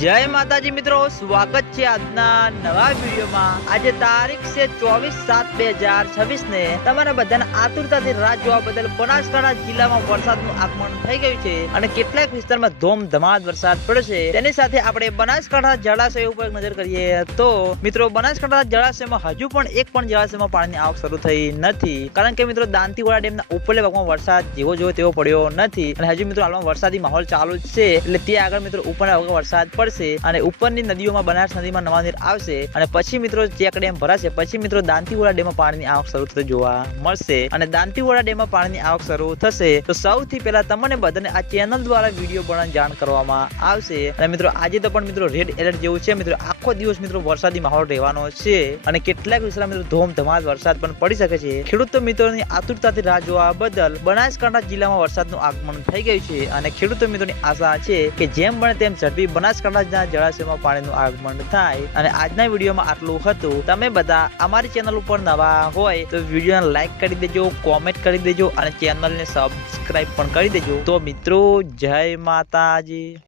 જય માતાજી મિત્રો, સ્વાગત છે આજના નવા વિડીયોમાં। આજે તારીખ છે 24/7/2026 ને તમારા બધાને આતુરતાથી રાહ જોવા બદલ બનાસકાંઠા જિલ્લામાં વરસાદનું આગમન થઈ ગયું છે અને કેટલાક વિસ્તારમાં ધોમધમાટ વરસાદ પડશે। તેની સાથે આપણે બનાસકાંઠા જળાશય ઉપર નજર કરીએ તો મિત્રો બનાસકાંઠા જળાશયમાં હજુ પણ એક પણ જળાશયમાં પાણીની આવક શરૂ થઈ નથી, કારણ કે મિત્રો દાંતીવાડા ડેમના ઉપરલે ભાગમાં વરસાદ જેવો જોયો તેવો પડ્યો નથી અને હજુ મિત્રો હાલમાં વરસાદી માહોલ ચાલુ છે, એટલે ત્યાં આગળ મિત્રો ઉપરના ભાગમાં વરસાદ પડશે અને ઉપરની નદીઓમાં બનાસ નદીમાં નવા નીર આવશે અને પછી મિત્રો ચેક ડેમ ભરાશે। પછી મિત્રો દાંતીવાડા ડેમમાં પાણીની આવક શરૂ થતી જોવા મળશે અને દાંતીવાડા ડેમમાં પાણીની આવક શરૂ થશે તો સૌથી પહેલા તમને બધાને આ ચેનલ દ્વારા વિડીયો બનાવીને જાણ કરવામાં આવશે। અને મિત્રો આજે તો પણ મિત્રો રેડ એલર્ટ જેવું છે, મિત્રો આખો દિવસ મિત્રો વરસાદી માહોલ રહેવાનો છે અને કેટલાક વિસ્તારમાં મિત્રો ધોમધમાટ વરસાદ પણ પડી શકે છે। ખેડૂતો મિત્રોની આતુરતાથી રાહ જોવા બદલ બનાસકાંઠા જિલ્લામાં વરસાદનું આગમન થઈ ગયું છે અને ખેડૂતો મિત્રોની આશા છે કે જેમ બને તેમ ઝડપી બનાસકાંઠા જળાશયમાં પાણીનું આગમન થાય। અને આજના વિડીયોમાં આટલું હતું। તમે બધા અમારી ચેનલ ઉપર નવા હોય તો વિડીયોને લાઈક કરી દેજો, કોમેન્ટ કરી દેજો અને ચેનલને સબસ્ક્રાઇબ પણ કરી દેજો। તો મિત્રો જય માતાજી।